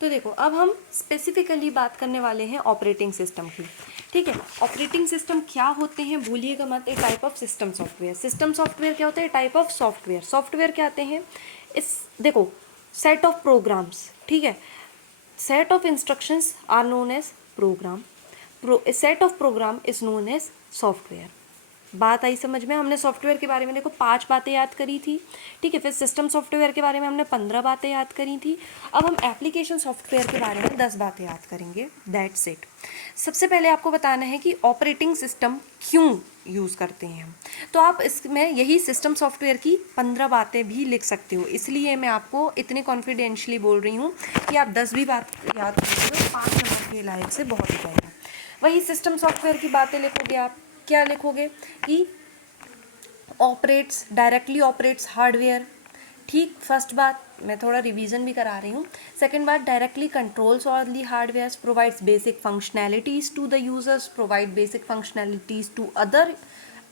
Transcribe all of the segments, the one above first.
तो देखो अब हम स्पेसिफिकली बात करने वाले हैं ऑपरेटिंग सिस्टम की। ठीक है, ऑपरेटिंग सिस्टम क्या होते हैं भूलिएगा मत, a type of system software. System software क्या होता है? Type of software. सॉफ्टवेयर क्या आते हैं? इस देखो सेट ऑफ प्रोग्राम्स, ठीक है, set of instructions are known as program, set of program is known as software. बात आई समझ में? हमने सॉफ्टवेयर के बारे में देखो 5 बातें याद करी थी, ठीक है, फिर सिस्टम सॉफ्टवेयर के बारे में हमने 15 बातें याद करी थी। अब हम एप्लीकेशन सॉफ्टवेयर के बारे में 10 बातें याद करेंगे, दैट्स इट। सबसे पहले आपको बताना है कि ऑपरेटिंग सिस्टम क्यों यूज़ करते हैं हम। तो आप इसमें यही सिस्टम सॉफ्टवेयर की 15 बातें भी लिख सकते हो, इसलिए मैं आपको इतनी कॉन्फिडेंशली बोल रही हूँ कि आप 10 भी बात याद करोगे तो 5 नंबर के लायक से बहुत हो जाएगा। वही सिस्टम सॉफ्टवेयर की बातें लिखोगे आप, क्या लिखोगे कि ऑपरेट्स डायरेक्टली ऑपरेट्स हार्डवेयर, ठीक, फर्स्ट बात मैं थोड़ा रिवीजन भी करा रही हूँ। सेकंड बात, directly controls all the hardware, provides basic functionalities to the users, provide basic functionalities to other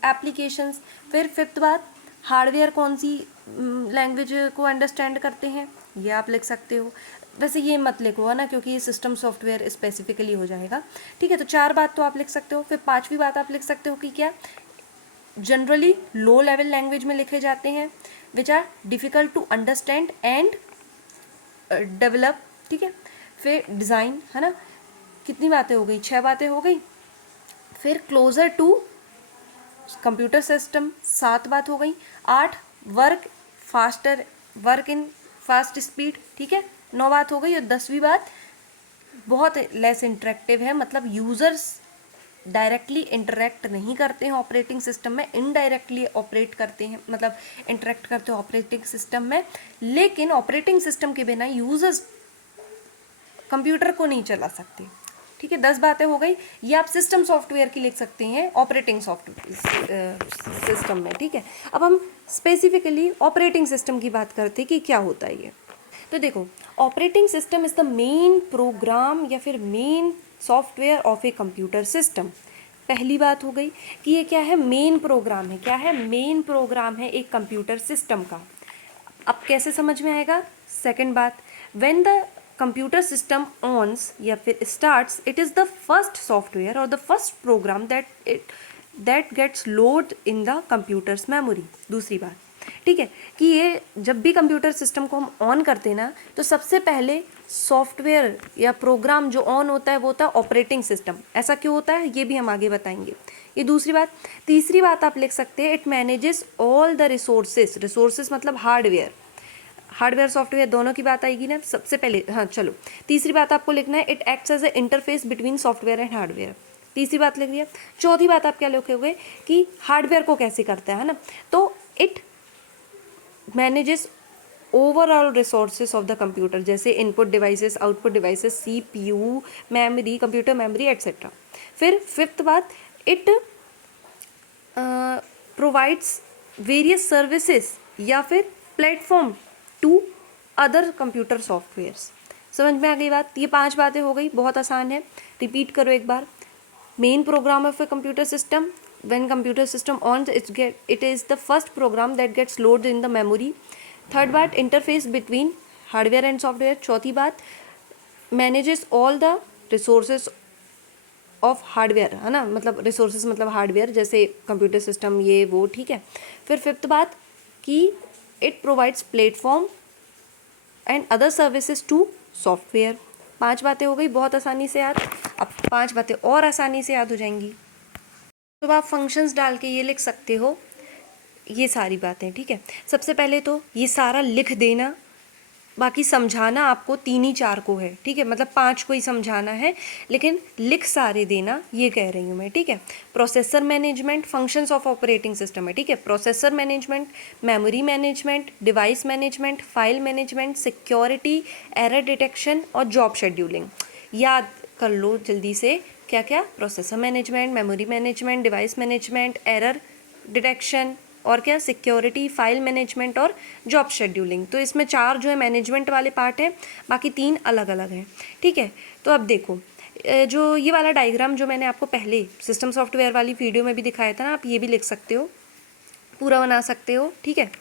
applications. फिर फिफ्थ बात, हार्डवेयर कौन सी लैंग्वेज को अंडरस्टैंड करते हैं, ये आप लिख सकते हो। वैसे ये मत लिखो है ना, क्योंकि ये सिस्टम सॉफ्टवेयर स्पेसिफिकली हो जाएगा, ठीक है। तो 4 बात तो आप लिख सकते हो। फिर 5वीं बात आप लिख सकते हो कि क्या जनरली लो लेवल लैंग्वेज में लिखे जाते हैं, which are difficult to understand and develop, ठीक है। फिर डिज़ाइन, है ना, कितनी बातें हो गई? 6 बातें हो गई। फिर क्लोजर टू कंप्यूटर सिस्टम, 7 बात हो गई। 8 वर्क इन फास्ट स्पीड, ठीक है, 9 बात हो गई। और 10वीं बात बहुत लेस इंटरेक्टिव है, मतलब यूज़र्स डायरेक्टली इंटरेक्ट नहीं करते हैं ऑपरेटिंग सिस्टम में, इनडायरेक्टली ऑपरेट करते हैं, मतलब इंटरेक्ट करते हैं ऑपरेटिंग सिस्टम में, लेकिन ऑपरेटिंग सिस्टम के बिना यूजर्स कंप्यूटर को नहीं चला सकते, ठीक है। 10 बातें हो गई। ये आप सिस्टम सॉफ्टवेयर की लिख सकते हैं ऑपरेटिंग सॉफ्टवेयर सिस्टम में, ठीक है। अब हम स्पेसिफिकली ऑपरेटिंग सिस्टम की बात करते हैं कि क्या होता है ये। तो देखो, operating system is the main program या फिर main software of a computer system. पहली बात हो गई कि ये क्या है? मेन प्रोग्राम है। क्या है? मेन प्रोग्राम है एक कंप्यूटर सिस्टम का। अब कैसे समझ में आएगा? सेकंड बात, when the computer system ons या फिर starts, it is the first software और the first program that gets load in the computer's memory. दूसरी बात, ठीक है, कि ये जब भी कंप्यूटर सिस्टम को हम ऑन करते हैं ना, तो सबसे पहले सॉफ्टवेयर या प्रोग्राम जो ऑन होता है वो होता है ऑपरेटिंग सिस्टम। ऐसा क्यों होता है ये भी हम आगे बताएंगे। ये दूसरी बात। तीसरी बात आप लिख सकते हैं, it manages all the resources. Resources मतलब हार्डवेयर, हार्डवेयर सॉफ्टवेयर दोनों की बात आएगी ना सबसे पहले। हाँ चलो, तीसरी बात आपको लिखना है, it acts as a interface between software and hardware. तीसरी बात लिख दिया। चौथी बात आप क्या लिखोगे कि हार्डवेयर को कैसे करता है ना, तो it manages overall resources of the computer, जैसे input devices, output devices, CPU, memory, computer memory et cetera. फिर फिफ्थ बात, इट प्रोवाइड्स वेरियस सर्विसेज या फिर platform to other computer softwares. समझ में आ गई बात? ये 5 बातें हो गई, बहुत आसान है, रिपीट करो एक बार। Main program of a computer system, when computer system on it is the first program that gets loaded in the memory. Third बात, interface between hardware and software. चौथी बात, manages all the resources of hardware, है ना, मतलब resources मतलब hardware, जैसे computer system ये वो, ठीक है। फिर फिफ्थ बात कि it provides platform and other services to software. 5 बातें हो गई, बहुत आसानी से याद। अब 5 बातें और आसानी से याद हो जाएंगी। तो आप फंक्शंस डाल के ये लिख सकते हो ये सारी बातें, ठीक है। सबसे पहले तो ये सारा लिख देना, बाकी समझाना आपको 3 ही 4 को है, ठीक है, मतलब 5 को ही समझाना है, लेकिन लिख सारे देना, ये कह रही हूँ मैं, ठीक है। Processor management, functions of operating system है, ठीक है। Processor management, memory management, device management, file management, security, error detection और जॉब शेड्यूलिंग। याद कर लो जल्दी से, क्या क्या? Processor management, memory management, device management, error detection और क्या? सिक्योरिटी, फाइल मैनेजमेंट और जॉब शेड्यूलिंग। तो इसमें 4 जो है मैनेजमेंट वाले पार्ट हैं, बाकी 3 अलग अलग हैं, ठीक है। तो अब देखो, जो ये वाला डायग्राम जो मैंने आपको पहले सिस्टम सॉफ्टवेयर वाली वीडियो में भी दिखाया था ना, आप ये भी लिख सकते हो, पूरा बना सकते हो, ठीक है।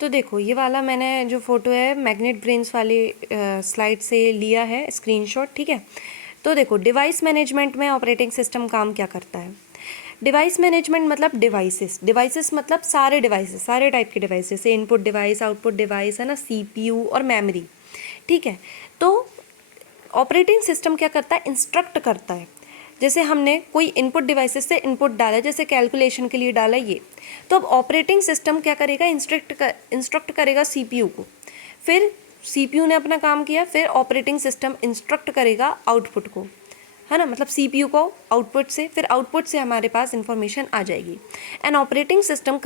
तो देखो ये वाला मैंने जो फ़ोटो है मैग्नेट ब्रेन्स वाली स्लाइड से लिया है स्क्रीनशॉट, ठीक है। तो देखो डिवाइस मैनेजमेंट में ऑपरेटिंग सिस्टम काम क्या करता है। डिवाइस मैनेजमेंट मतलब डिवाइसेस मतलब सारे डिवाइसेस, सारे टाइप के डिवाइस, जैसे इनपुट डिवाइस, आउटपुट डिवाइस, है ना, सीपीयू और मेमोरी, ठीक है। तो ऑपरेटिंग सिस्टम क्या करता है, इंस्ट्रक्ट करता है। जैसे हमने कोई इनपुट डिवाइसेस से इनपुट डाला, जैसे कैलकुलेशन के लिए डाला ये, तो अब ऑपरेटिंग सिस्टम क्या करेगा, इंस्ट्रक्ट करेगा सीपीयू को। फिर सीपीयू ने अपना काम किया, फिर ऑपरेटिंग सिस्टम इंस्ट्रक्ट करेगा आउटपुट को, है ना, मतलब सीपीयू को आउटपुट से, फिर आउटपुट से हमारे पास इंफॉर्मेशन आ जाएगी। An operating system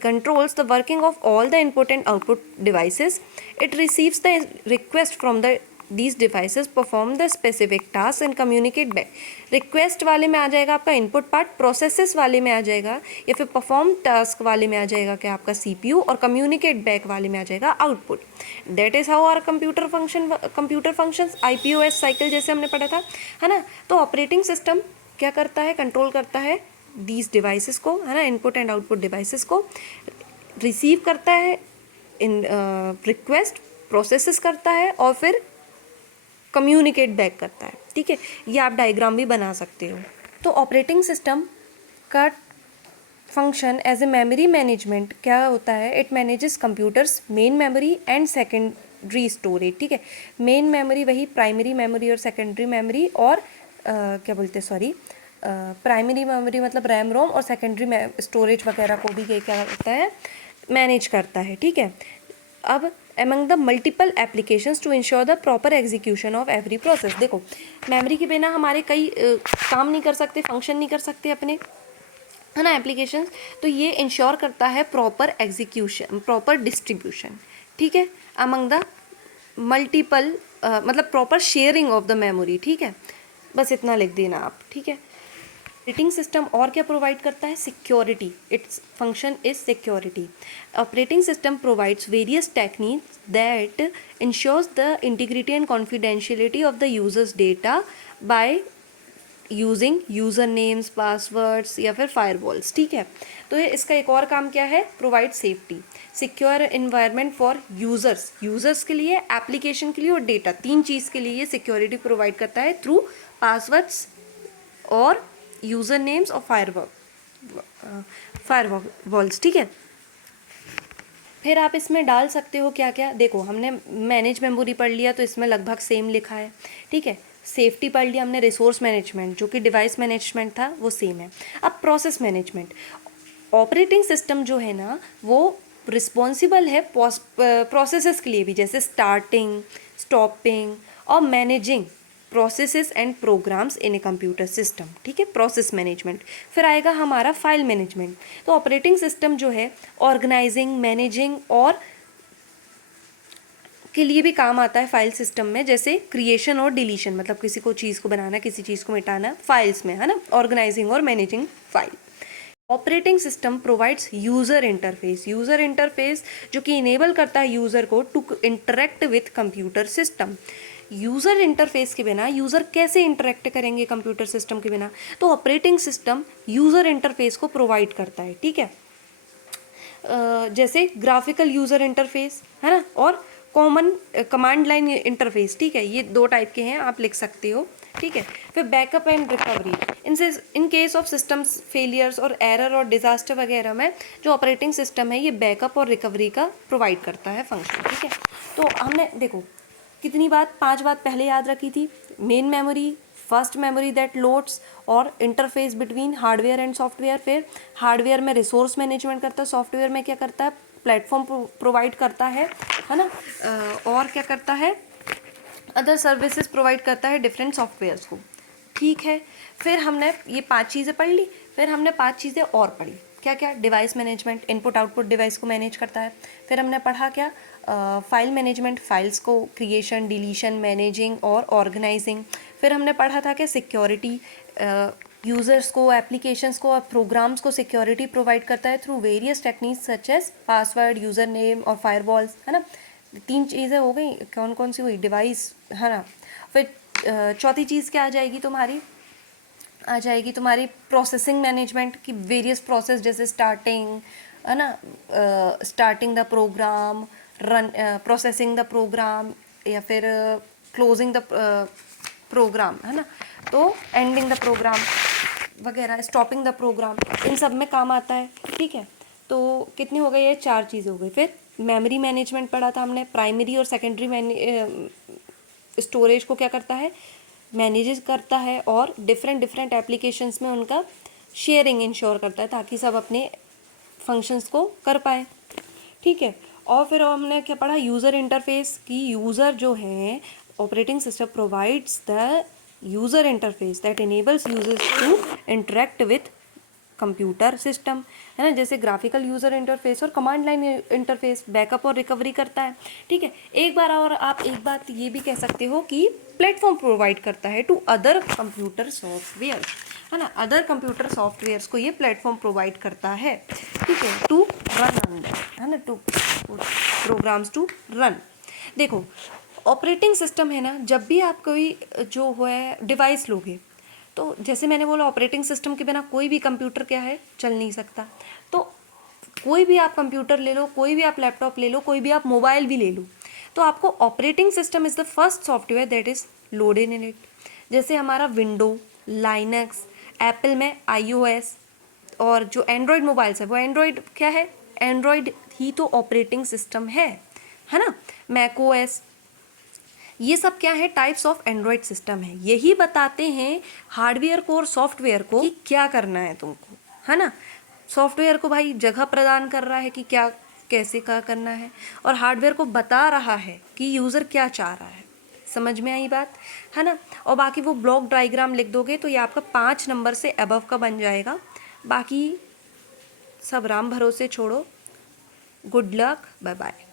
controls the working of all the input and output devices. It receives the request from these devices, perform the specific tasks and communicate back. Request वाले में आ जाएगा आपका इनपुट पार्ट, प्रोसेसेस वाले में आ जाएगा या फिर परफॉर्म टास्क वाले में आ जाएगा क्या आपका सीपीयू, और कम्युनिकेट बैक वाले में आ जाएगा output. That is how our computer functions, IPOS cycle जैसे हमने पढ़ा था, है ना। तो ऑपरेटिंग सिस्टम क्या करता है, कंट्रोल करता है दीज डिवाइसेस को, है ना, इनपुट एंड आउटपुट डिवाइसेस को, रिसीव करता है इन रिक्वेस्ट, प्रोसेसेस करता है और फिर कम्युनिकेट बैक करता है, ठीक है। ये आप डायग्राम भी बना सकते हो। तो ऑपरेटिंग सिस्टम का function as a memory management क्या होता है, it manages computer's main memory and secondary storage, ठीक है। मेन मेमोरी वही प्राइमरी मेमोरी और सेकेंडरी मेमोरी, और प्राइमरी मेमोरी मतलब रैम रोम, और सेकेंडरी स्टोरेज वगैरह को भी ये क्या करता है, मैनेज करता है, ठीक है। अब among the multiple applications to ensure the proper execution of every process, देखो मेमोरी के बिना हमारे कई काम नहीं कर सकते, फंक्शन नहीं कर सकते अपने, है ना, एप्लीकेशंस। तो ये इंश्योर करता है प्रॉपर एग्जीक्यूशन, प्रॉपर डिस्ट्रीब्यूशन, ठीक है, among the मल्टीपल मतलब proper sharing of the memory, ठीक है। बस इतना लिख देना आप, ठीक है। ऑपरेटिंग सिस्टम और क्या प्रोवाइड करता है, security, it's function is security. Operating system provides various techniques that ensures the integrity and confidentiality of the users data by using user names, passwords या फिर फायरवॉल्स, ठीक है। तो ये इसका एक और काम क्या है, provide safety, secure environment for users के लिए, एप्लीकेशन के लिए और डेटा, तीन चीज़ के लिए ये सिक्योरिटी प्रोवाइड करता है थ्रू पासवर्ड्स और यूज़र नेम्स और फायरवॉल्स, ठीक है। फिर आप इसमें डाल सकते हो क्या क्या, देखो हमने मैनेज मेमोरी पढ़ लिया तो इसमें लगभग सेम लिखा है, ठीक है। सेफ्टी पढ़ लिया हमने, रिसोर्स मैनेजमेंट जो कि डिवाइस मैनेजमेंट था वो सेम है। अब प्रोसेस मैनेजमेंट, ऑपरेटिंग सिस्टम जो है ना वो रिस्पॉन्सिबल है प्रोसेसेस के लिए भी, जैसे स्टार्टिंग, स्टॉपिंग और managing processes and programs in a computer system, ठीक है, प्रोसेस मैनेजमेंट। फिर आएगा हमारा फाइल मैनेजमेंट। तो ऑपरेटिंग सिस्टम जो है ऑर्गेनाइजिंग, मैनेजिंग और के लिए भी काम आता है फाइल सिस्टम में, जैसे क्रिएशन और डिलीशन, मतलब किसी को चीज़ को बनाना, किसी चीज़ को मिटाना फाइल्स में, है ना, ऑर्गेनाइजिंग और managing file. Operating system provides user interface जो कि इनेबल करता है यूज़र को to interact with computer system. User interface के बिना यूज़र कैसे इंटरेक्ट करेंगे कंप्यूटर सिस्टम के बिना, तो ऑपरेटिंग सिस्टम यूज़र इंटरफेस को प्रोवाइड करता है, ठीक है। जैसे ग्राफिकल यूज़र इंटरफेस, है ना, और कॉमन कमांड लाइन इंटरफेस, ठीक है, ये दो टाइप के हैं, आप लिख सकते हो, ठीक है। फिर बैकअप एंड रिकवरी, इनसे in case of systems failures और एरर और डिजास्टर वगैरह में जो ऑपरेटिंग सिस्टम है ये बैकअप और रिकवरी का प्रोवाइड करता है फंक्शन, ठीक है। तो हमने देखो कितनी बात, 5 बात पहले याद रखी थी, main memory, first memory that loads, और interface between hardware and software. फिर हार्डवेयर में रिसोर्स मैनेजमेंट करता है, सॉफ्टवेयर में क्या करता है, प्लेटफॉर्म प्रोवाइड करता है ना, और क्या करता है, अदर सर्विसेज प्रोवाइड करता है डिफरेंट सॉफ्टवेयर्स को, ठीक है। फिर हमने ये 5 चीज़ें पढ़ ली, फिर हमने 5 चीज़ें और पढ़ी, क्या क्या, device management, input output device को मैनेज करता है। फिर हमने पढ़ा क्या, फाइल मैनेजमेंट, फाइल्स को क्रिएशन, डिलीशन, मैनेजिंग और ऑर्गेनाइजिंग। फिर हमने पढ़ा था कि सिक्योरिटी, यूज़र्स को, एप्लीकेशंस को और प्रोग्राम्स को सिक्योरिटी प्रोवाइड करता है through various techniques such as password, user name और फायरवॉल्स, है ना। 3 चीज़ें हो गई, कौन कौन सी हुई, डिवाइस, है ना। फिर चौथी चीज़ क्या आ जाएगी तुम्हारी प्रोसेसिंग मैनेजमेंट की, वेरियस प्रोसेस जैसे स्टार्टिंग, है ना, starting the program, run processing the program, या फिर क्लोजिंग द प्रोग्राम, है ना, तो एंडिंग द प्रोग्राम वगैरह, स्टॉपिंग द प्रोग्राम, इन सब में काम आता है। ठीक है, तो कितनी हो गई, ये 4 चीज़ हो गई। फिर मेमोरी मैनेजमेंट पढ़ा था हमने, प्राइमरी और सेकेंडरी स्टोरेज को क्या करता है, मैनेज करता है, और डिफरेंट एप्लीकेशंस में उनका शेयरिंग इंश्योर करता है ताकि सब अपने फंक्शंस को कर पाए। ठीक है, और फिर हमने क्या पढ़ा, यूज़र इंटरफेस की। यूज़र जो है, operating system provides the user interface that enables users to interact with computer system, है ना, जैसे ग्राफिकल यूज़र इंटरफेस और कमांड लाइन इंटरफेस, बैकअप और रिकवरी करता है। ठीक है, एक बार और आप एक बात ये भी कह सकते हो कि प्लेटफॉर्म प्रोवाइड करता है टू अदर कंप्यूटर सॉफ्टवेयर, है ना, अदर कंप्यूटर सॉफ्टवेयर्स को ये प्लेटफॉर्म प्रोवाइड करता है। ठीक है, टू रन, है ना, टू प्रोग्राम्स टू रन। देखो, ऑपरेटिंग सिस्टम है ना, जब भी आप कोई जो है डिवाइस लोगे, तो जैसे मैंने बोला ऑपरेटिंग सिस्टम के बिना कोई भी कंप्यूटर क्या है, चल नहीं सकता। तो कोई भी आप कंप्यूटर ले लो, कोई भी आप लैपटॉप ले लो, कोई भी आप मोबाइल भी ले लो, तो आपको operating system is the first software that is loaded in it. जैसे हमारा विंडो, लाइनक्स, एप्पल में iOS, और जो एंड्रॉयड मोबाइल्स है वो एंड्रॉयड क्या है, एंड्रॉयड ही तो ऑपरेटिंग सिस्टम है ना, मैकओएस, ये सब क्या है, टाइप्स ऑफ एंड्रॉयड सिस्टम है। यही बताते हैं हार्डवेयर को और सॉफ्टवेयर को कि क्या करना है तुमको, है ना। सॉफ्टवेयर को भाई जगह प्रदान कर रहा है कि क्या कैसे क्या करना है, और हार्डवेयर को बता रहा है कि यूज़र क्या चाह रहा है। समझ में आई बात, है ना। और बाकी वो ब्लॉक डायग्राम लिख दोगे तो ये आपका 5 नंबर से अबव का बन जाएगा। बाकी सब राम भरोसे छोड़ो। Good luck, bye bye.